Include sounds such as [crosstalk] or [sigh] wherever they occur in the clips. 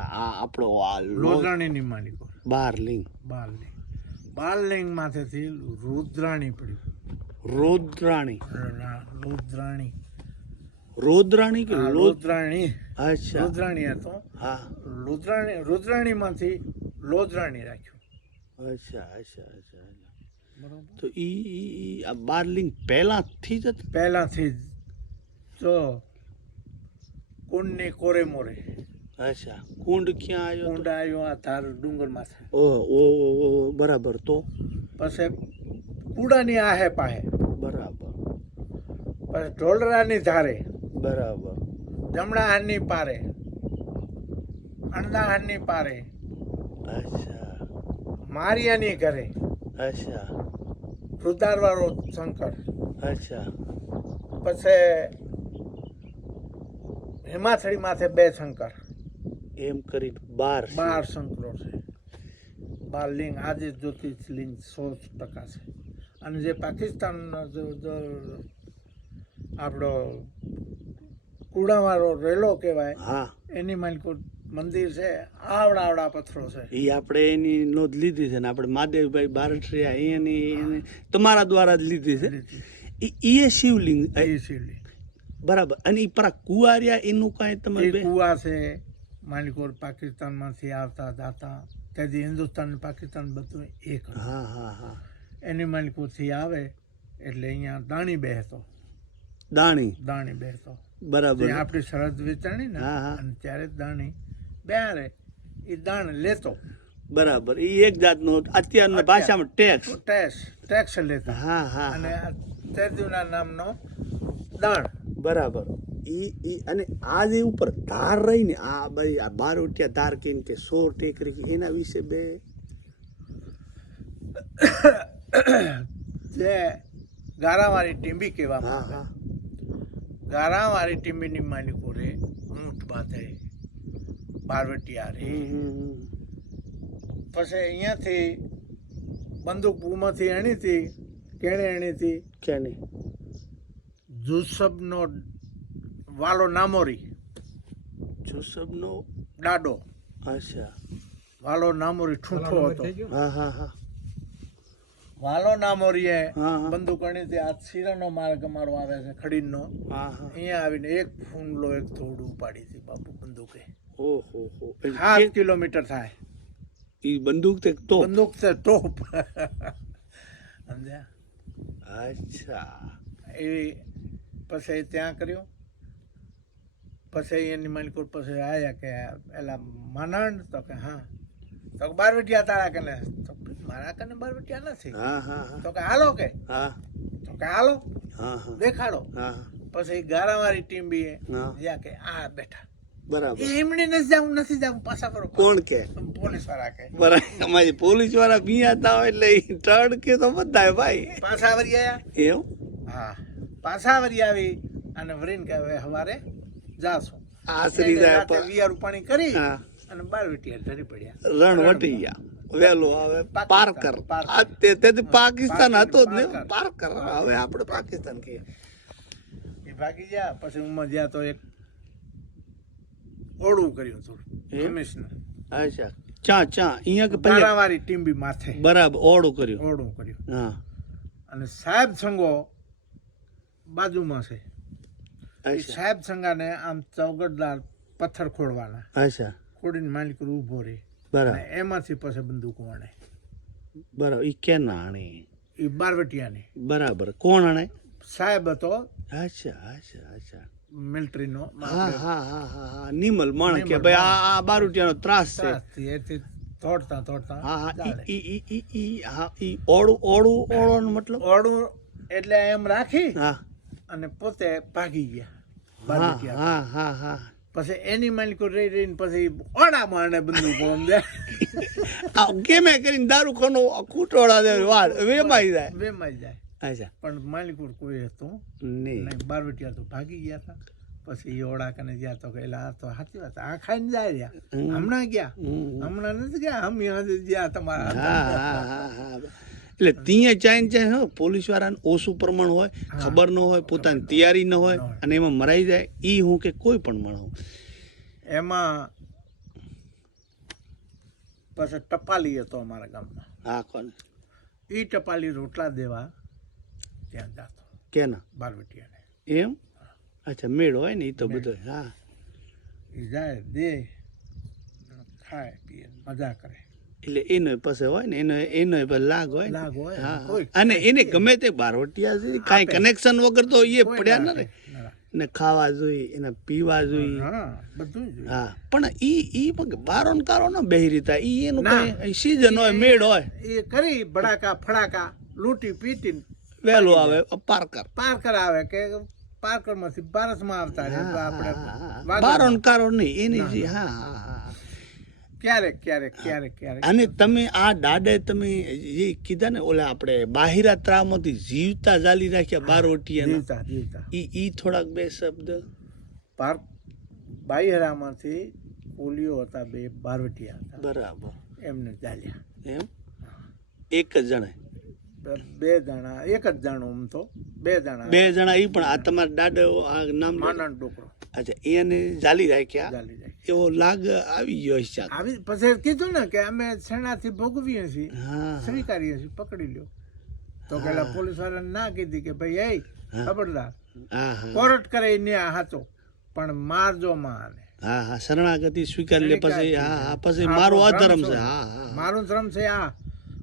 આ આપણો આ લોધરાણીની માલિકો. બારલિંગ. બારલિંગ. બારલિંગ માથેથી રુદ્રાણી પડ્યું. રુદ્રાણી. રુદ્રાણી. રુદ્રાણી કે લોદ્રાણી અચ્છા. રુદ્રાણી હતો. હા. રુદ્રાણી રુદ્રાણીમાંથી લોદ્રાણી રાખ્યું. અચ્છા અચ્છા અચ્છા તો ઈ આ બારલિંગ પહેલાથી જ પહેલાંથી જ. તો કુંડની કોરે મોરે? અચ્છા કુંડ ક્યાં આવ્યો કુંડ આવ્યો આ ધાર ડુંગર માથે ઓ ઓ બરાબર તો? પછી કુડાની આહે પાહે બરાબર. પછી ઢોલરાની ધારે. બરાબર. જમણા હાથની પારે. અણદા હાથની પારે. અચ્છા. મારિયાની ઘરે. અચ્છા. રુદારવાળો શંકર. અચ્છા. પછી હિમાથળી માથે બે શંકર. એમ કરી બાર બાર શંકરો છે. બાર લિંગ આજે જ્યોતિષલિંગ સો ટકા છે. અને જે પાકિસ્તાનનો આપણો કુડાવાળો રેલો કહેવાય હા. એની માલકુટ મંદિર છે આવડા આવડા પથ્થરો છે. એ આપણે એની નોંધ લીધી છે ને આપણે મહાદેવભાઈ બારઠિયા એની તમારા દ્વારા જ લીધી છે. એ શિવલિંગ એ શિવલિંગ. બરાબર. અને એ પરા કુવારિયા એનું કાંઈ તમે કુવા છે માલિકો પાકિસ્તાનમાંથી આવતા જાતા ત્યાંથી હિન્દુસ્તાન પાકિસ્તાન બધું એક હા હા હા. એની માણિકોરથી આવે એટલે અહીંયા દાણી બેહતો. દાણી? દાણી બેહતો. બરાબર. આપણી સરહદ વેચાણી ને હા, હા. અને ત્યારે દાણી બેહારે એ દાણ લેતો. બરાબર. એ એક જાતનો અત્યારના ભાષામાં ટેક્સ. ટેક્સ ટેક્સ લેતા. હા હા અને તેરદુના નામનો દાણ. બરાબર. ઈ એ અને આ જે ઉપર ધાર રહીને આ ભાઈ આ બારોટિયા ધાર કહીને કે સોર ટેકરી કે એના વિશે બે. જે ગારાવાળી ટીંબી કહેવામાં આવે. ગારાવાળી ટીંબીની માલિકો રે ઊંટ બાંધે બારવટિયા રે. પછી અહીંયાથી બંદૂક બૂમાંથી એણીથી કેણે એણીથી ક્યાંની જુસબનો વાલો નામોરી. જોસબનો ડાડો અચ્છા. વાલો નામોરી ઠૂંઠો હતો. હા હા હા. વાલો નામોરીએ. બંદૂક એણીથી આ શિરાનો માર્ગ અમારો આવે છે ખડીનો અહીંયા આવીને એક ફૂંડલો એક થોડું ઉપાડી હતી બાપુ બંદૂકે. ઓહો હો. સાત કિલોમીટર થાય. એ બંદૂક તે તો બંદૂક છે ટોપ સમજ્યા? અચ્છા. એ પછી ત્યાં કર્યું. પછી એની માલિકો પછી આવ્યા કે એલા માનાણ તો કે હા. તો કે બારવટિયા તારા કને. તો મારા કને બારવટિયા નથી. હા હા હા. તો કે હાલો કે. હા. તો કે હાલો. હા હા. દેખાડો. હા પછી ગારાવાળી ટીમ બી હા. જ્યાં કે આ બેઠા. બરાબર. એમણે નથી જવું નથી જવું પાછા ફરો. કોણ કે? પોલીસવાળા કે. બરાબર. અમારી પોલીસવાળા બિયાતા હોય એટલે ટળ કે તો બધા ભાઈ. પાછા વરી આવ્યા એવું? હા. પાછા વરી આવી અને વરીન કે હવે હવારે જાશું. આશરી જાય પર- રૂપાણી પાણી કરી અને બાર વીટી ધરી પડ્યા. રણ વટી ગયા. વેલો આવે પારકર તેથી પાકિસ્તાન હતો જ ને. પારકર. હવે આપણે પાકિસ્તાન કહીએ. એ ભાગી ગયા પછી ઉમર જ્યાં તો એક ઓળું કર્યું થોડું? કમિશનર. અચ્છા. ચા ચા. અહીંયા કે પલ્લે ટીમ બી માથે. બરાબર ઓળું કર્યું. ઓળું કર્યું. હા. અને સાહેબ સંગો બાજુમાં છે. સાહેબ સંઘાને આમ ચોગડદાર પથ્થર ખોડવાના. અચ્છા. ખોડીને માલિક ઊભો રહે બરાબર. એમાંથી પછી બંદૂક વણે. બરાબર. ઈ કેના આણી? એ બારવટિયાની. બરાબર. કોણ આણે? સાહેબ હતો. અચ્છા અચ્છા અચ્છા. મિલિટરીનો હા હા હા હા હા. નિમલ મણ કે ભાઈ આ આ બારુટિયાનો ત્રાસ છે. એથી તોડતા તોડતા હા હા. ઈ ઈ ઈ ઈ હા ઈ ઓળું ઓળું ઓળોનો મતલબ? ઓળું એટલે એમ રાખી હા. અને પોતે ભાગી ગયા. હા બારવટિયા હા હા હા. પછી એની માલિકો રહી રહીને પછી ઓડા મારને બંદૂક સમજે દે. કેમે કરીને દારૂ ખાનો કૂટોળા દે વાર વેમાઈ જાય. વેમાઈ જાય. અચ્છા. પણ માલિકો કોઈ હતો નહીં. બારવટિયા તો ભાગી ગયા હતા. પછી ઓડા કને ગયા તો કે આ તો સાચી વાત આ ખાઈને જાય રહ્યા. હમણાં ગયા. હમણાં નથી ગયા. હમ ગયા તમારા હા હા હા હા. એટલે ત્યાં જાય ને જાય પોલીસ વાળાને ઓછું પ્રમાણ હોય ખબર ન હોય પોતાની તૈયારી ન હોય અને એમાં મરાઈ જાય એ હું કે કોઈ પણ મળો એમાં પછી ટપાલી હતો અમારા ગામમાં. હા કોને? એ ટપાલી રોટલા દેવા ત્યાં જતો. કેના? બારવટીયાને. એમ? અચ્છા મેળ હોય ને એ તો બધો હા. એ જાય દે ખાય પીએ મજા કરે. એટલે એનો પાસે હોય ને એનો એનો પર લાગ હોય લાગ હોય હા. અને એને ગમે તે બારવટિયા છે કાંઈ કનેક્શન વગર તો એ પડ્યા ના રાખે, ને ખાવા જોઈએ એને પીવા જોઈએ. હા બધું હા પણ ઈ ઈ પણ બારો ને કારો ન બેહી રીતા ઈ એનું. કઈ સીઝન હોય મેળ હોય. એ કરી બડાકા ફડાકા લૂંટી પીટી વહેલું આવે પારકર. પારકર આવે કે પાર્કરમાંથી બારસમાં આવતા આપણે વાગડ- બારો ને કારો નહીં એની જે હા હા. ક્યારેક ક્યારેક ક્યારેક ક્યારેક. અને તમે આ દાડે તમે જે કીધા ને ઓલા આપણે બાહિરા ત્રામાંથી જીવતા જાલી રાખ્યા બારોટિયા જીવતા જીવતા. ઈ ઈ થોડાક બે શબ્દ? પાર બાઈહરામાંથી ઓલિયો હતા બે બારવટીયા હતા. બરાબર. એમને ચાલ્યા. એમ? એક જ જણા? બે- જણા એક જ જણો આમ તો. બે જણા બે જણા ઈ પણ આ તમારા દાડો આ નામ માનણ ટોકરો અચ્છા એને જાલી રાખ્યા? જાલી જાય એવો લાગ આવી ગયો છે આવી પછી કીધું ને કે અમે શરણાથી ભોગવીએ છીએ સ્વીકારીએ છીએ પકડી લ્યો. તો પેલા પોલીસ વાળાને ના કીધી કે ભાઈ એ. ખબરદાર. કોર્ટ કરે ને આ હાચો. પણ મારજો માં હા હા શરણાગતિ સ્વીકાર લે પછી હા હા પછી મારો ધર્મ અધર્મ છે. હા હા મારું ધર્મ છે આ.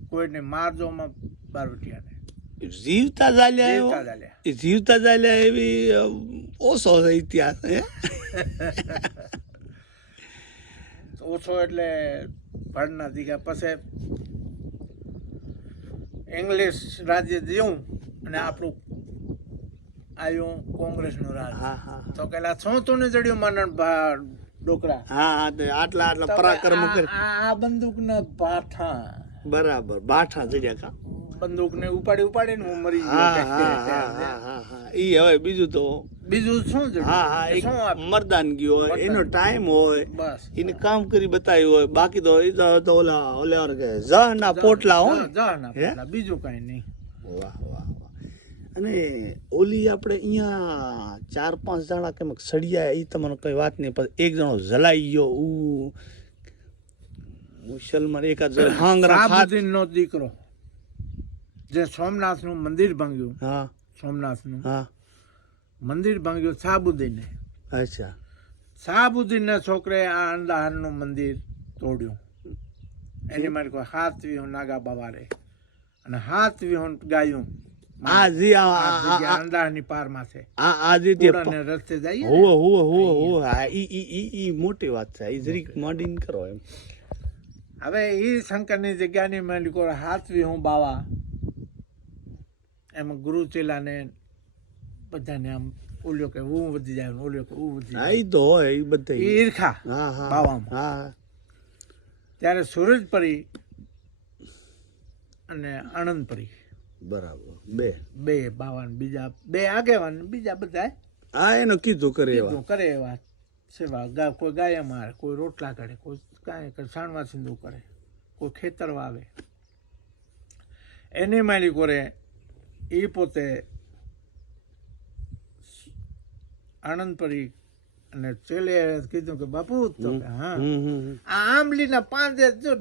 કોઈને મારજો માં બારવટિયાને. જીવતા જાલ્યા ચાલ્યા એ જીવતા ચાલ્યા એવી ઓછો છે ઇતિહાસ હે? [laughs] ઓછો એટલે ભાડના દીકરા પછી ઇંગ્લિશ રાજ્ય જીવું અને આપણું આવ્યું કોંગ્રેસનું રાજ તો પેલા શું તો ને ચડ્યું માનણ ભા- ડોકરા? હા હા આટલા આટલા પરાક્રમ આ- બંદૂક આ બાઠા. બરાબર બાઠા જડ્યા કા? બંદૂકને ઉપાડી ઉપાડીને હું મરી ગયો. હા હા હા હા હા. ઈ હવે બીજું તો બીજું શું છે? હા હા એક મરદાનગી હોય એનો ટાઈમ હોય. બસ એને કામ કરી બતાવ્યું હોય. બાકી તો એ તો- ઓલા ઓલા કે જહ ના પોટલા હોય. જા- જા ના પોટલા, બીજું કઈ નહીં. વાહ વાહ અને ઓલી આપણે અહીંયા ચાર પાંચ જણા કેમ સળિયા એ તમને કઈ વાત નહીં પણ એક જણો જલાઈ ગયો. ઉ મુસલમાન એકાદ હાંગરા ખાધીનો દીકરો. જે સોમનાથનું મંદિર ભાંગ્યું હા. સોમનાથનું હા. મંદિર ભાંગ્યું સાબુદ્દીને અચ્છા. સાબુદ્દીન ના છોકરે આ અંધારનું મંદિર તોડ્યું. એની માટે કોઈ હાથ વિહોણ નાગા બાવારે. અને હાથ વિહોણ ગાયું. આજી અંધારની પારમાં છે. આ આ જે રસ્તે જાય હોવે હોવે હોવે હોવે. ઈ ઈ ઈ ઈ મોટી વાત છે. ઈ જરીક મોડીન કરો એમ. હવે એ શંકરની જગ્યાની માલિકો હાથ વિહોણ બાવા. એમાં ગુરુ ચેલાને બધાને આમ ઓલ્યો કે હું વધી જાય ઓલ્યો કે હું વધી જાય. તો હોય એ બધે ઈર્ખા હા હા બાવામાં. હા. ત્યારે સૂરજપરી અને આણંદપરી બરાબર. બે. બે બાવાન બીજા બે આગેવાન બીજા બધા હા એનું કીધું કરે એવા. કરે એવા સેવા. ગા કોઈ ગાય મારે કોઈ રોટલા કરે કોઈ કાંઈ કરે સાણવા સિંધુ કરે કોઈ ખેતર વાવે એની માલિકો રે એ પોતે આણંદપરી અને ચેલે કીધું કે બાપુ તો હા. આ આંબલીના પાંદે જો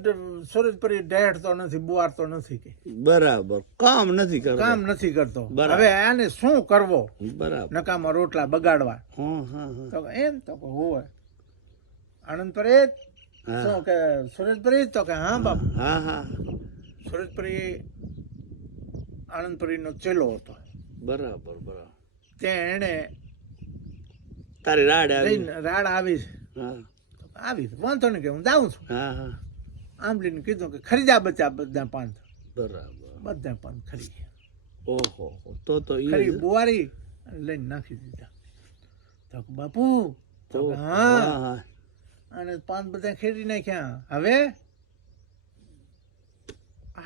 સૂરજપરી ડેઢતો નથી બુવારતો નથી કે. બરાબર. કામ નથી કરતો. કામ નથી કરતો. હવે આને શું કરવો? બરાબર. નકામાં રોટલા બગાડવા. તો એમ તો કે હોય. આનંદ પરી શું કે સુરજપરી તો કે હા બાપુ. હા હા. સુરજપરી આનંદપરીનો ચેલો હતો. બરાબર બરાબર. ત્યાં એણે તારી રાડ આવી? રાડ આવી છે. આવી વાંધો નહીં કે હું જાઉં છું. હા હા. આંબલીને કીધું કે ખરીદા બચા બધા પાંચ. બરાબર. બધા પાંચ ખરી ઓહો તો તો ખરી બુવારી લઈને નાખી દીધા. તો બાપુ તો હા અને પાન બધા ખેડી નાખ્યા. હવે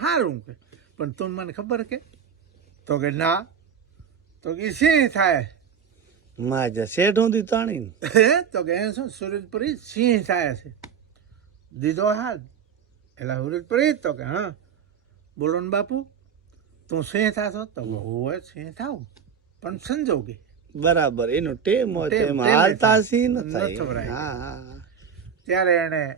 હારું કે. પણ તું મને ખબર કે? તો કે ના. તો કે સિંહ થાય? માજા શેઠ હું તાણી હે? તો કે એ શું? સુરજપુરી સિંહ થાય છે? દીધો હાથ એટલે સુરજપુરી? તો કે હા. બોલો ને બાપુ તું સિંહ થાશો? તો હોય સિંહ થાવ પણ સંજોગે. બરાબર એનો ટેમ હોય ટેમ- હાલતા સિંહ ન થાય. હા હા હા. ત્યારે એણે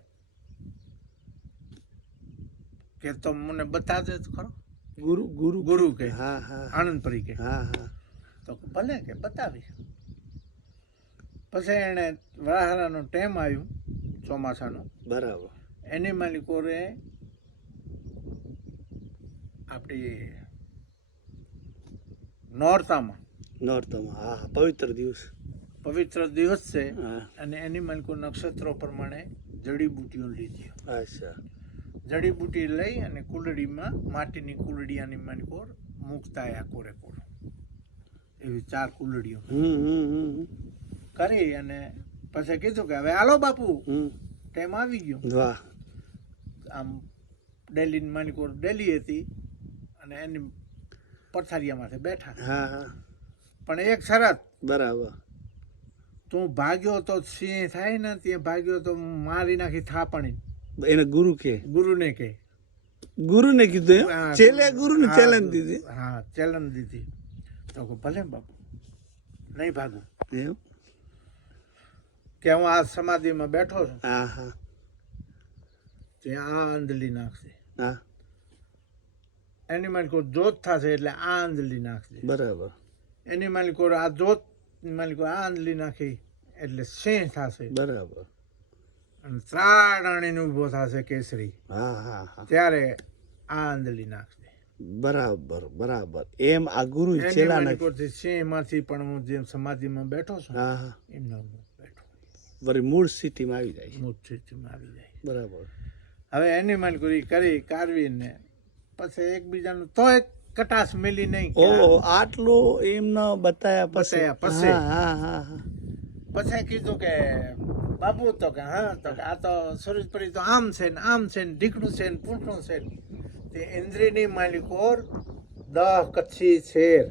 કે તો મને બતાવજે ખરો. ગુરુ ગુરુ ગુરુ કે હા હા આનંદપુરી કે હા હા. તો ભલે કે બતાવી પછી એણે વરાહરાનો ટેમ આવ્યું ચોમાસાનો. બરાબર. એની માલિકોરે આપણી નોરતામાં. નોરતામાં. હા પવિત્ર દિવસ. પવિત્ર દિવસ છે અને એની માલિકો નક્ષત્રો પ્રમાણે જડીબુટીઓ લીધી. અચ્છા. જડીબુટી લઈ અને કુલડીમાં માટીની કુલડીયાની કોર મૂકતા આ કોરે કોર. એવી ચાર કુલડીઓ કરી અને પછી કીધું કે હવે હાલો બાપુ ટાઈમ આવી ગયો. વાહ. આમ ડેલીની કોર ડેલી હતી અને એની પથારીયામાંથી બેઠા. હા હા. પણ એક શરત બરાબર. તું ભાગ્યો તો સિંહ થાય ને ત્યાં ભાગ્યો તો મારી નાખી થાપણી. એને ગુરુ કે ગુરુને કે. ગુરુને કીધું એમ? છેલ્લે ગુરુને ચેલેન્જ દીધી. હા ચેલેન્જ દીધી. તો કે ભલે બાપુ નહીં ભાગું. એમ? કે હું આ સમાધિમાં બેઠો છું. હા હા. ત્યાં આ અંજલી નાખશે. હા. એની માલિકો જોત થશે એટલે આ અંજલી નાખશે. બરાબર. એની માલિકો આ જોત માલિકો આ અંજલી નાખી એટલે સિંહ થશે. બરાબર. ત્રાડાણીને ઊભો થશે કેસરી. હા હા હા. ત્યારે આ નાખશે. બરાબર બરાબર. એમ આ ગુરુ છેલ્લા સિંહમાંથી પણ હું જેમ સમાધિમાં બેઠો છું હા હા. એમનો બેઠો વળી મૂળ સ્થિતિમાં આવી જાય મૂળ સ્થિતિમાં આવી જાય. બરાબર. હવે એની મનકુરી કરી કારવીને પછી એકબીજાનું તો એક કટાશ મેલી નહીં ઓ આટલું એમનો બતાયા પછી. પછી. હા હા હા. પછી કીધું કે બાપુ તો કે હા તો કે આ તો સુરજપુરી તો આમ છે ને આમ છે ને ઢીકડું છે ને પૂંઠું છે ને. તે ઇન્દ્રિયની માલિકોર દહ કચ્છી શેર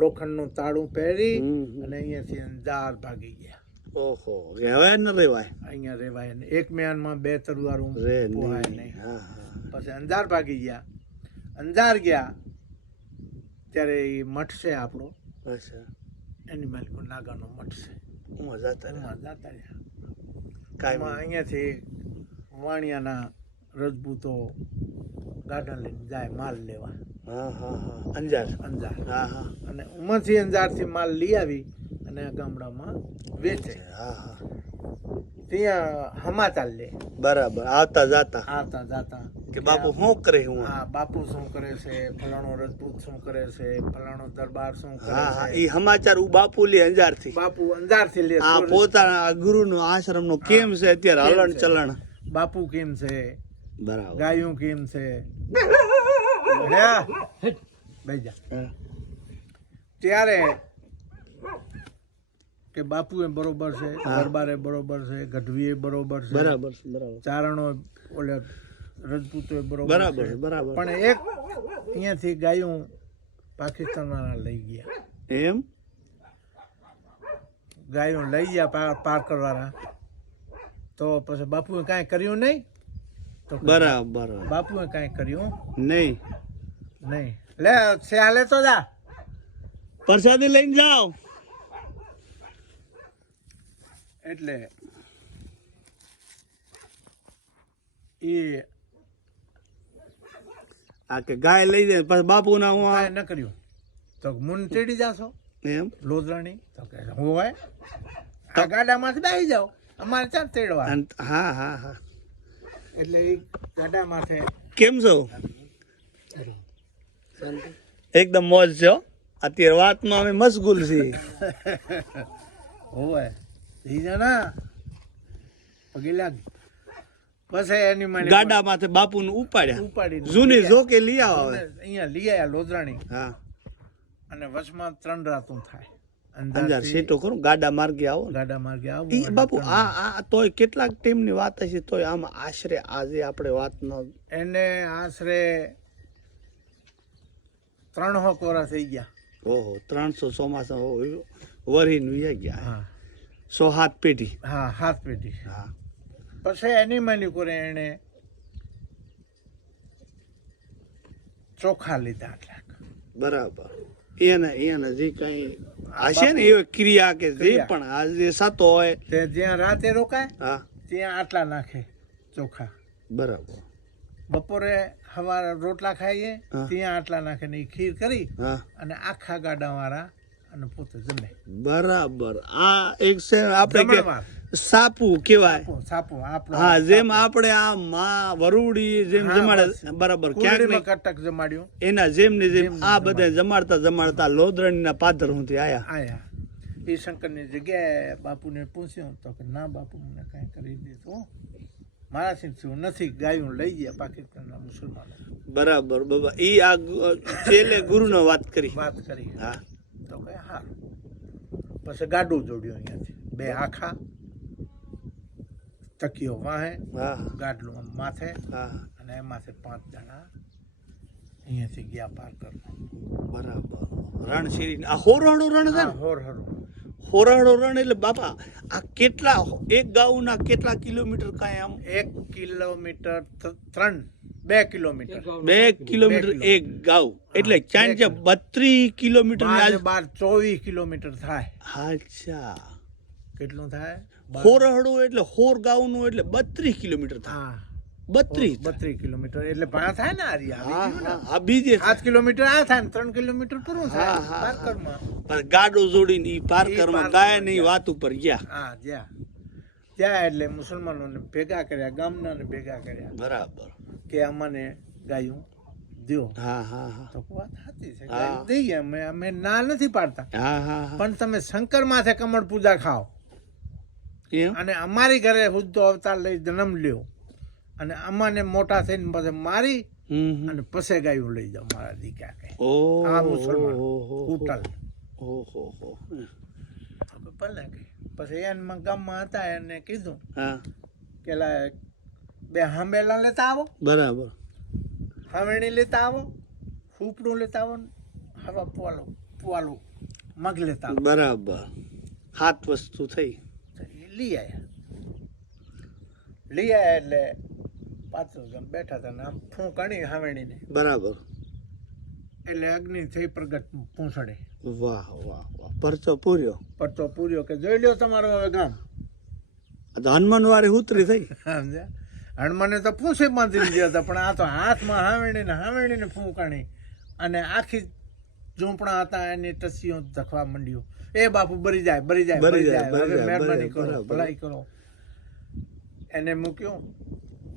લોખંડનું તાળું પહેરી. અને અહીંયાથી અંજાર ભાગી ગયા. ઓહો કે હવે ન રહેવાય અહીંયા રહેવાય ને એક મેયાનમાં બે તરવારું પોહાય નહીં. નહીં. હા હા. પછી અંજાર ભાગી ગયા. અંજાર ગયા ત્યારે એ મઠ છે આપણો. એની માલિકો નાગાનો મઠ છે. હું જતા રહ્યા. એમાં જાતા રહ્યા કાયમાં. અહીંયાથી વાણિયાના રજપૂતો ગાડા લઈને જાય માલ લેવા. હા હા હા. અંજાર. અંજાર. હા હા. અને ઉમરથી અંજારથી માલ લઈ આવી અને ગામડામાં વેચે. હા હા. ત્યાં હમાચાલ લે બરાબર આવતા જાતા. આવતા જાતા. કે બાપુ શું કરે હું? હા બાપુ શું કરે છે ફલાણો રજપૂત શું કરે છે ફલાણો દરબાર શું કરે હા હા છે. ઈ સમાચાર હું બાપુ લે અંજારથી બાપુ અંજારથી લે આ પોતાના ગુરુ નો આશ્રમ નો કેમ છે અત્યારે હલણ ચલણ? બાપુ કેમ છે? બરાબર. ગાયું કેમ છે. ત્યારે કે બાપુ એ બરોબર છે. દરબારે બરોબર છે ગઢવી બરોબર છે બરાબર ચારણો ઓલે રજપૂતો બરોબર બરાબર છે, બરાબર. પણ એક અહીંયાથી ગાયું પાકિસ્તાન લઈ ગયા. એમ? ગાયું લઈ ગયા પાર પાર વાળા તો પછી બાપુએ કાંઈ કર્યું નહીં? તો બરાબર. બાપુએ કાંઈ કર્યું? નહીં. નહીં. લે સ્યાલે તો જા. પ્રસાદી લઈને જાઓ. એટલે એ આ કે ગાય લઈ જાય પછી બાપુ ના હું આ- ન કર્યું. તો મુન ચડી જાશો. એમ? લોધરાણી. તો કે હોય? આ ગાડામાંથી બેસી જાઓ. અમારે ચાલ તેડવા. હા હા હા. એટલે એ ગાડા માથે કેમ છો? એકદમ મોજ છે હો. અત્યારે વાતમાં અમે મશગુલ છીએ. [laughs] હોય. ઈ પગે લાગી. પછી એની મને ગાડા માથે બાપુ ઉપાડ્યા. ઉપાડી જૂની જોકે લઈ આવો અહીંયા લઈ આવ્યા હા. અને વચમાં ત્રણ રાતું થાય. સેટો કરું ગાડા માર્ગે આવો ગાડા માર્ગે આવો બાપુ આ આ તોય કેટલાક ટાઈમની વાત હશે તોય આમ આશરે આજે આપણે વાત ન એને આશરે ત્રણ વર્ષ થઈ ગયા. ઓહો ત્રણસો ચોમાસા વરી નું ગયા. હા. સો હાથ પેઢી. હા હાથ પેઢી. હા. પછી એની માની કરે એને ચોખા લીધા આટલા બરાબર. એને એને જે કઈ હશે ને એ ક્રિયા કે જે પણ આ જે સતો હોય. તે જ્યાં રાતે રોકાય હા. ત્યાં આટલા નાખે ચોખા. બરાબર. બપોરે હવારે રોટલા ખાઈએ ત્યાં આટલા નાખે ને ખીર કરી હા. અને આખા ગાડાવાળા અને પોતે જમે. બરાબર. આ એક છે આપણે. સાપુ કેવાય સાપુ હા જેમ આપણે આ માં વરુડી જેમ જમાડે બરાબર ક્યાંક કટક જમાડ્યું. એના જેમ ને જેમ આ બધા જમાડતા જમાડતા લોધરણીના પાદર હુંથી આયા. આયા. એ શંકરની જગ્યાએ બાપુને પૂછ્યું તો કે ના બાપુ મને કાંઈ કરી દીધું મારાથી થયું નથી ગાયું લઈ ગયા પાકિસ્તાનના મુસલમાનો. બરાબર બાબા. ઈ આ છેલ્લે ગુરુનો વાત કરી. વાત કરી. હા. તો કે હા. પછી ગાડું જોડ્યું અહીંયાથી બે આખા. તકીઓ વાહે. ગાડલું માથે. હા. અને એમાંથી પાંચ જણા અહીંયાથી ગયા પાર કરવા બરાબર. રણ શેરી આ હોરણું રણ છે હોર હરું. હોરાળો રણ એટલે બાપા આ કેટલા એક ગાઉના કેટલા કિલોમીટર કાંઈ આમ? એક કિલોમીટર ત્રણ બે કિલોમીટર. બે કિલોમીટર એક ગાઉ. એટલે ચાંચ બત્રીસ કિલોમીટર બાર ચોવીસ કિલોમીટર થાય. અચ્છા. કેટલું થાય? હોરહડો એટલે હોર ગાઉનું એટલે બત્રીસ કિલોમીટર થાય. બત્રીસ બત્રીસ કિલોમીટર. એટલે ભણા થાય ને આરી? ને. હા બીજે સાત કિલોમીટર આ થાય ને ત્રણ કિલોમીટર પૂરું થાય. પારકરમાં. પણ ગાડો જોડીને ઈ પારકરમાં ગાયની વાત ઉપર ગયા. હા જ્યાં ત્યાં એટલે મુસલમાનોને ભેગા કર્યા ગામનાને ભેગા કર્યા. બરાબર. કે અમને ગાયું દો હા હા હા. તો વાત સાચી છે. ગાયું દઈએ અમે. અમે ના નથી પાડતા. હા હા પણ તમે શંકર માથે કમળ પૂજા ખાઓ. અને અમારી ઘરે હુદ્દો અવતાર લઈ જન્મ લ્યો. અને અમાને મોટા થઈને પછી મારી. અને પછી ગાયું લઈ જાઉં મારા દીકરા કે આ મુસલમાન. કુટલ. ભલે કે. પછી એને ગામમાં હતા એને કીધું હા. કે બે હાંભેલા લેતા આવો. બરાબર. હાવેણી લેતા આવો ફૂપડું લેતા આવો હવા પોલો પોવાલો મગ લેતા બરાબર. હાથ વસ્તુ થઈ. લઈ આવ્યા લઈ આવ્યા એટલે પાંચસો જણ બેઠા હતા ને આમ ફૂંકણી હાવેણીને. બરાબર. એટલે અગ્નિ થઈ પ્રગટ પૂંછડે. વાહ વાહ વાહ. પરચો પૂર્યો. પરચો પૂર્યો કે જોઈ લ્યો તમારો હવે ગામ. હનુમાન વાળી ઉતરી થઈ. સમજ્યા? હનુમાને તો પૂંછે બાંધી ગયા હતા પણ આ તો હાથમાં હાવેણી ને હાવેણી ને ફૂંકાણી અને આખી ઝૂંપડા હતા એની ટસીઓ ધખવા માંડ્યું. એ બાપુ બરી જાય બરી જાય બરી જાય, મહેરબાની કરો ભલાઈ કરો. એને મૂક્યો.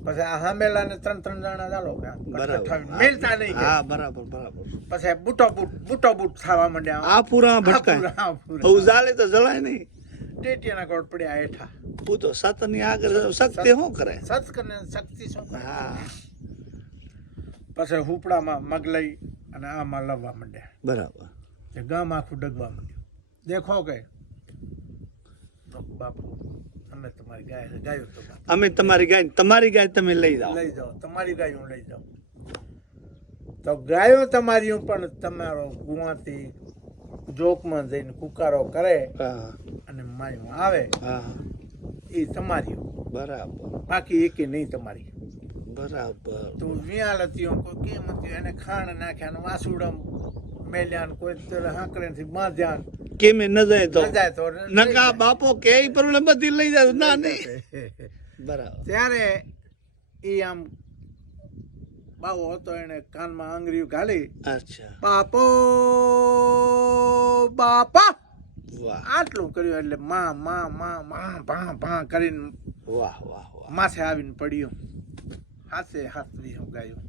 પછી આ હામેલા ને ત્રણ ત્રણ જણા ચાલો બરાબર. મેલતા નહીં હા બરાબર બરાબર. પછી બુટો બુટ બુટો બુટ થવા માંડ્યા. આ પૂરા ભટકાય. જાલે તો જલાય નહીં. ટેટિયાના કોડ પડ્યા હેઠા. હું તો સતની આગળ શક્તિ શું કરે? સત કરે શક્તિ શું કરે? હા. પછી હુપડામાં મગ લઈ અને આમાં લવવા માંડ્યા. બરાબર. તે ગામ આખું ડગવા માંડ્યું. દેખો કે. બાપુ. અમે તમારી ગાય ગાયો અમે તમારી ગાય તમારી ગાય તમે લઈ જાઓ. લઈ જાઓ. તમારી ગાયું લઈ જાઓ તો ગાયો તમારી પણ તમારો ગુવાથી જોકમાં જઈને કુકારો કરે અને માયું આવે હા. એ તમારી બરાબર. બાકી એકે નહીં તમારી. બરાબર. તો વિયાલ હતી કોઈ કેમ હતી? એને ખાણ નાખ્યા ને વાસુડમ મેલ્યા કોઈ તો હાંકડેથી બાંધ્યા કેમે ન જાય તો? નકા બાપો કે પ્રમાણે બધી લઈ જાય ના નહીં. બરાબર. ત્યારે એ આમ બાવો હતો એને કાનમાં આંગળીઓ ઘાલી. અચ્છા. બાપો બાપા! વાહ. આટલું કર્યું એટલે માં માં માં માં ભા ભા કરીને વાહ વાહ વાહ. માથે આવીને પડ્યું. હાથે હાથ લીધો ગાયો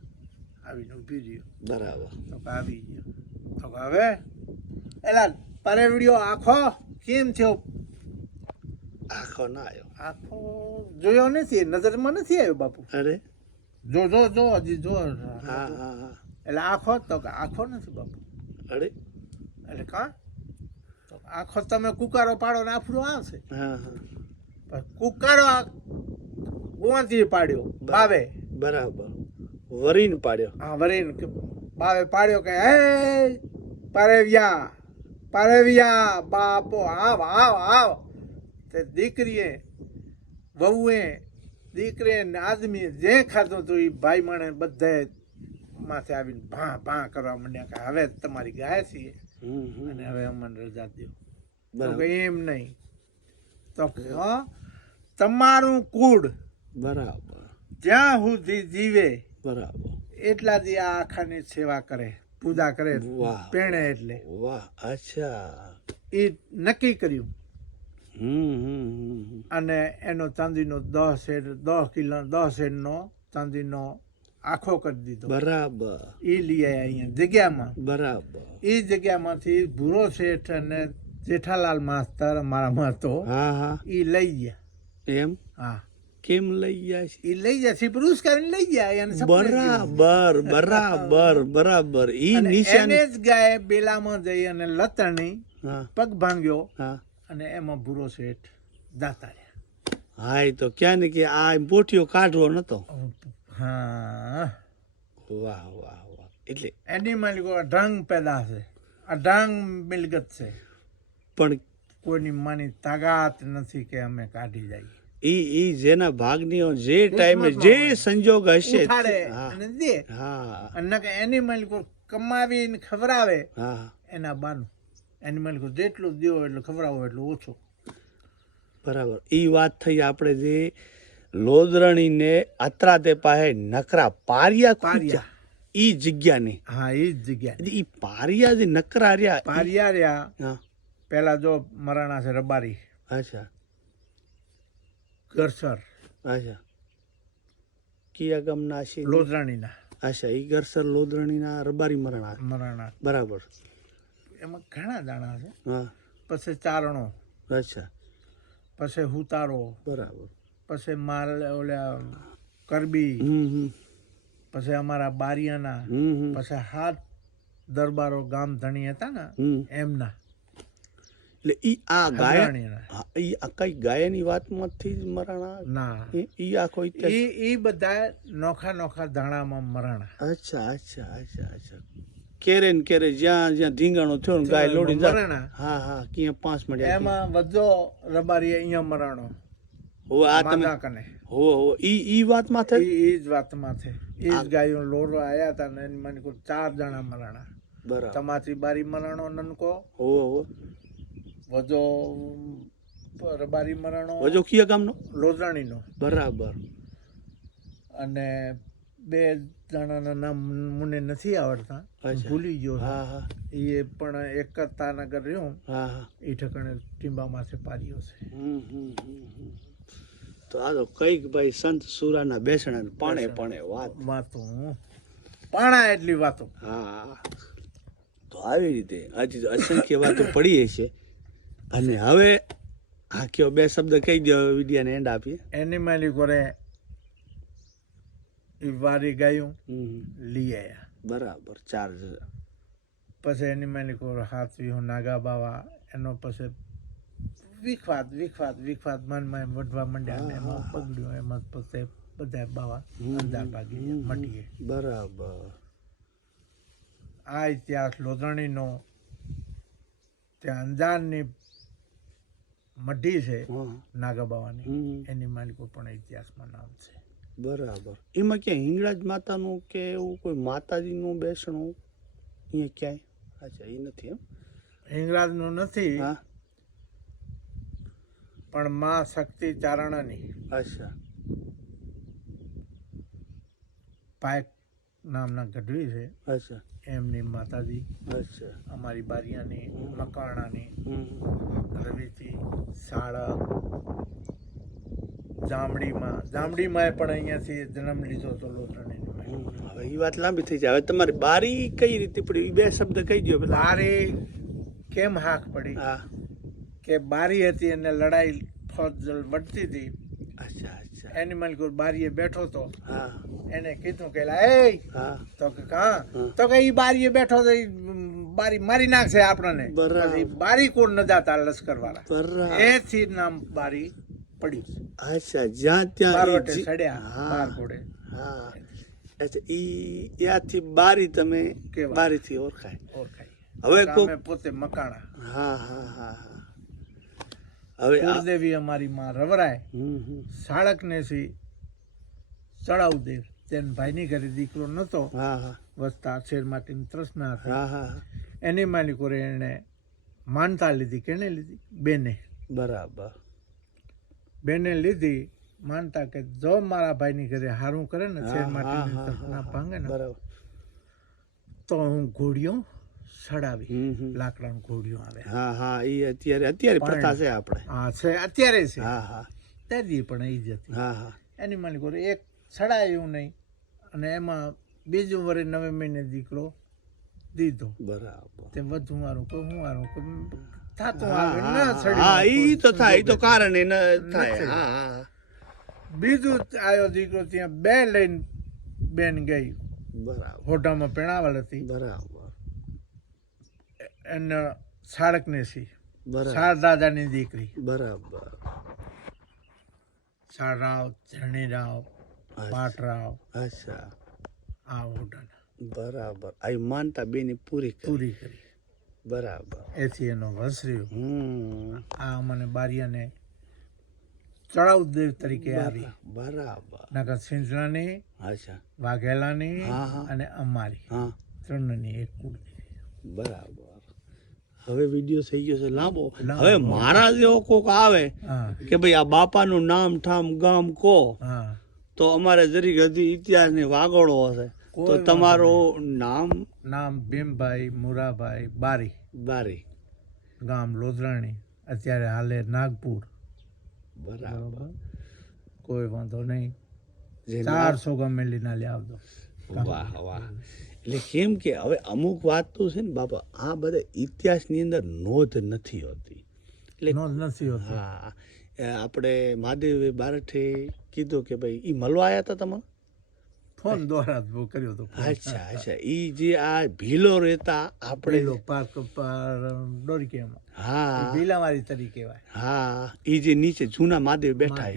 આવીને ઊભી રહ્યો. બરાબર. તો આવી ગયો. તો હવે એલા તારે વીડિયો આખો કેમ થયો? આખો ના આવ્યો. આખો જોયો નથી નજરમાં નથી આવ્યો બાપુ? અરે? જો જો જો હજી જો. હા હા હા. એટલે આખો તો આખો નથી બાપુ. અરે? એટલે કા? તો આખો તમે કુકારો પાડો ને આફરું આવશે. હા હા. કુકારો ગુવાથી પાડ્યો બાવે. બરાબર. વરીન પાડ્યો. હા વરીન બાવે પાડ્યો કે હે પારેવિયા. પારેવિયા બાપો આવ આવ આવ. તે દીકરીએ વહુએ દીકરીએ ને આદમીએ જે ખાધું હતું એ ભાઈ માણે બધાએ માથે આવીને ભા ભા કરવા માંડ્યા કે હવે તમારી ગાય છીએ અને હવે અમને રજા દો એમ નહીં. તો તમારું કુળ બરાબર. જ્યાં સુધી જીવે બરાબર. એટલા દી આ આખાની સેવા કરે. પૂજા કરે પેણે એટલે. વાહ અચ્છા. એ નક્કી કર્યું. અને એનો ચાંદીનો દસ શેર દસ કિલો દસ શેરનો ચાંદીનો આખો કરી દીધો. બરાબર. એ લઈ આવ્યા અહીંયા જગ્યામાં. બરાબર. એ જગ્યામાંથી ભૂરો શેઠ અને જેઠાલાલ માસ્તર અમારા મહતો હા હા. એ લઈ ગયા. એમ? હા. કેમ લઈ જાય છે? એ લઈ જાય છે પુરસ્કાર લઈ ગયા એને બરાબર બરાબર બરાબર. ઈ અને નિશાન એને જ ગાય બેલામાં જઈ અને લતણી પગ ભાંગ્યો અને એમાં ભૂરો શેઠ દાતા હા એ તો ક્યાં ને કે આ પોઠિયો કાઢવો નતો. હા. વાહ વાહ વાહ. એટલે એની માલિકો અઢાંગ પેદા છે. અઢાંગ મિલકત છે. પણ કોઈની માની તાકાત નથી કે અમે કાઢી જઈએ ઈ ઈ જેના ભાગની જે ટાઈમે જે સંજોગ હશે હા. અને દે. હા. અને કે એનિમલ કો કમાવીને ખવરાવે હા. એના બાનું. એનિમલ કો જેટલું દ્યો એટલું ખવરાવો એટલું ઓછું. બરાબર. ઈ વાત થઈ આપણે જે લોદરણીને અત્રાતે પાસે નકરા પારિયા પારિયા. ઈ જગ્યાની. હા એ જગ્યા. ઈ પારિયા જે નકરા રહ્યા પારિયા રહ્યા. હા. પેલા જો મરાણા છે રબારી. અચ્છા. ગરસર અચ્છા. કિયા ગામના છે લોધરાણીના. અચ્છા એ ગરસર લોદરાણીના રબારી મરણા. મરાણા. બરાબર. એમાં ઘણા દાણા છે. હા. પછી ચારણો. અચ્છા. પછી હુતારો. બરાબર. પછી માલ ઓલા કરબી. પછી અમારા બારિયાના. પછી હાથ દરબારો ગામ ધણી હતા ને એમના. એટલે ઈ આ ગાયન ઈ આ કઈ ગાયની વાતમાંથી જ મરાણા? ના. ઈ- આ આખો ઈ ઈ બધા નોખા નોખા દાણામાં મરાણા. અચ્છા અચ્છા અચ્છા અચ્છા. કેરે ને કેરે જ્યાં જ્યાં ધીંગાણો થયો ને ગાય લોડી મરાણા. હા હા ક્યાં પાંચ મળ્યા એમાં વધો રબારી અહીંયા મરાણો. હો આ તમે કને. હો હો ઈ ઈ વાતમાં થઈ ઈ જ વાતમાં થઈ ઈ જ ગાયો લોરો આયા હતા ને મને કોઈ ચાર જણા મરાણા. બરાબર. તમાચી બારી મરાણો નનકો. હો હો. વધો રબારી મરણો વજો કિયા ગામનો? લોધરાણીનો બરાબર. અને બે જણાના નામ મને નથી આવડતા. ભૂલી ગયો હા હા. એ પણ એક જ તાનગર રહ્યો હા. હા એ ઠકણે ટીંબામાંથી પાર્યો છે. તો આ તો કંઈક ભાઈ સંત સુરાના બેસણા પાણે પાણે વાત. વાતો પાણા એટલી વાતો. હા તો આવી રીતે હજી અસંખ્ય વાતો પડી છે અને હવે હા કયો બે શબ્દ કહી દો વિડિયાને એન્ડ આપીએ. એની માલી કરે એ વારી ગાયું લઈ આયા. બરાબર ચાર પછી એની માલી કોર હાથ વિહો નાગા બાવા એનો પછી વિખવાદ વિખવાદ વિખવાદ મનમાં વધવા માંડ્યા ને એમાં પગડ્યું એમાં પછી બધા બાવા અંધાર ભાગી મટીએ. બરાબર. આ ઇતિહાસ લોધણીનો ત્યાં અંજારની મઢી છે નાગાબાવાની. નાગા બાવાની એની માલિકો પણ ઇતિહાસમાં નામ છે. બરાબર. એમાં ક્યાંય હિંગળાજ માતાનું કે એવું કોઈ માતાજીનું બેસણું અહીંયા ક્યાંય? અચ્છા એ નથી એમ? હિંગળાજનું નથી પણ માં શક્તિ ચારણાની અચ્છા. પાયક નામના ગઢવી છે. અચ્છા. એમની માતાજી અચ્છા. અમારી બારિયાની મકાણાની રવેચી સાળક જામડીમાં જામડીમાં પણ અહીંયાથી જન્મ લીધો હતો લોથરણીની હવે એ વાત લાંબી થઈ જાય. હવે તમારી બારી કઈ રીતે પડી? બે શબ્દ કહી દો બારી કેમ હાક પડી? હા. કે બારી હતી અને લડાઈ ફોજ વધતી હતી. અચ્છા. અચ્છા એની બારીએ બેઠો હા. એને કીધું કે એ તો કે કા તો કે ઈ બારીએ બેઠો તો બારી મારી નાખશે આપણને. બારી કોણ ન જાતા લશ્કર વાળા એથી નામ બારી પડી અચ્છા જ્યાં ત્યાં સડ્યા. બાર ઘોડે. હા. અચ્છા ઈ ત્યાંથી બારી તમે. બારીથી ઓળખાય. ઓળખાય. હવે પોતે મકાણા. હા હા હા. હવે કુળદેવી અમારી માં રવરાય હમ સાળકને સી ચડાવદેવ તેન ભાઈની ઘરે દીકરો નતો. વસતા શેર માટેની તૃષ્ણા હતી. એની માલિકોરે એને માનતા લીધી. કેને લીધી? બેને. બરાબર. બેને લીધી માનતા કે જો મારા ભાઈની ઘરે હારું કરે ને શેર માટીની હા, ભાંગે ને બરાબર. તો હું ઘોડીઓ સડાવી. લાકડાનું ઘોડિયું આવે. હા હા એ અત્યારે અત્યારે પ્રથા છે આપણે. હા છે અત્યારે છે. હા હા. ત્યારથી પણ એ જ હતી. હા હા. એની માલિક એક સડાયું નહીં અને એમાં બીજું વરે નવે મહિને દીકરો દીધો. બરાબર. તે વધુ મારું કે હું મારું કે થતું આવે હા, ન સડી હા એ તો થાય એ તો. કારણ એ ન થાય. હા હા. બીજું આવ્યો દીકરો ત્યાં બે લઈને બેન ગઈ. બરાબર. હોટામાં પેણાવલ હતી. બરાબર. એને સાળકને સી. સાળ દાદાની દીકરી. બરાબર. સાળરાવ ધરણીરાવ પાટરાવ અચ્છા. આ હોટાના બરાબર. આ માનતા બેની પૂરી પૂરી કરી. બરાબર. એથી એનો વંશ હમ. આ મને બારિયાને ચડાવ દેવ તરીકે આવી. બરાબર. નગર સિંચણાની અચ્છા. વાઘેલાની. અને અમારી. હા. ત્રણની એક કુળ બરાબર. હવે વીડિયો થઈ ગયો છે. લાંબો. હવે મારા જેવો કોક આવે કે ભાઈ આ બાપાનું નામ ઠામ ગામ કો તો અમારે જરીક હજી ઇતિહાસની વાગોળો હશે. તો તમારું નામ? નામ ભીમભાઈ મુરાભાઈ બારી. બારી. ગામ લોધરાણી. અત્યારે હાલે નાગપુર. બરાબર. કોઈ વાંધો નહીં. ચારસો ગમે લીના લે આવતો નામ- વાહ વાહ. એટલે કેમ કે હવે અમુક વાત તો છે ને બાપા આ બધા ઇતિહાસની અંદર નોંધ નથી હોતી. એટલે નોંધ નથી હોતી. હા આપણે મહાદેવ બારઠે કીધું કે ભાઈ એ મળવા આવ્યા હતા તમે ફોન દ્વારા કર્યો હતો અચ્છા અચ્છા એ જે આ ભીલો રહેતા આપણે પાર્ક પર ડોરી કેમ હા. ભીલાવાળી તરીકે હા એ જે નીચે જૂના મહાદેવ બેઠા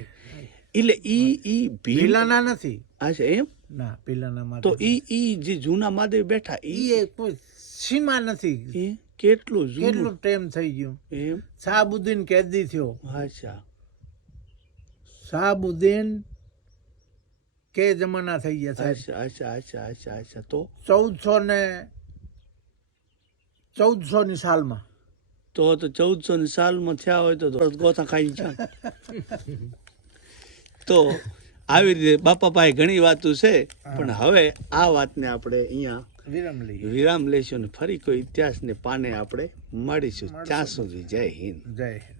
એટલે ઈ ઈ ભીલાના નથી. અચ્છા એમ? ના પેલાના માટે તો ઈ ઈ જે જૂના મહાદેવ બેઠા ઈ એ કોઈ સીમા નથી. કેટલું કેટલું કેટલું જૂનું ટાઈમ થઈ ગયું? એમ? સાબુદ્દીન કેદી થયો. અચ્છા. સાબુદ્દીન કે જમાના થઈ ગયા સાહેબ? અચ્છા અચ્છા અચ્છા અચ્છા તો? ચૌદસો ને ચૌદસો ની સાલમાં. તો તો ચૌદસો ની સાલમાં થયા હોય તો તો ગોથા ખાઈ જાય [laughs] તો આવી રીતે બાપા પાસે ઘણી વાતો છે પણ હવે આ વાતને આપણે અહીંયા વિરામ લઈએ. વિરામ લેશું ને ફરી કોઈ ઇતિહાસને પાને આપણે મળીશું. ત્યાં સુધી જય હિન્દ. જય હિન્દ.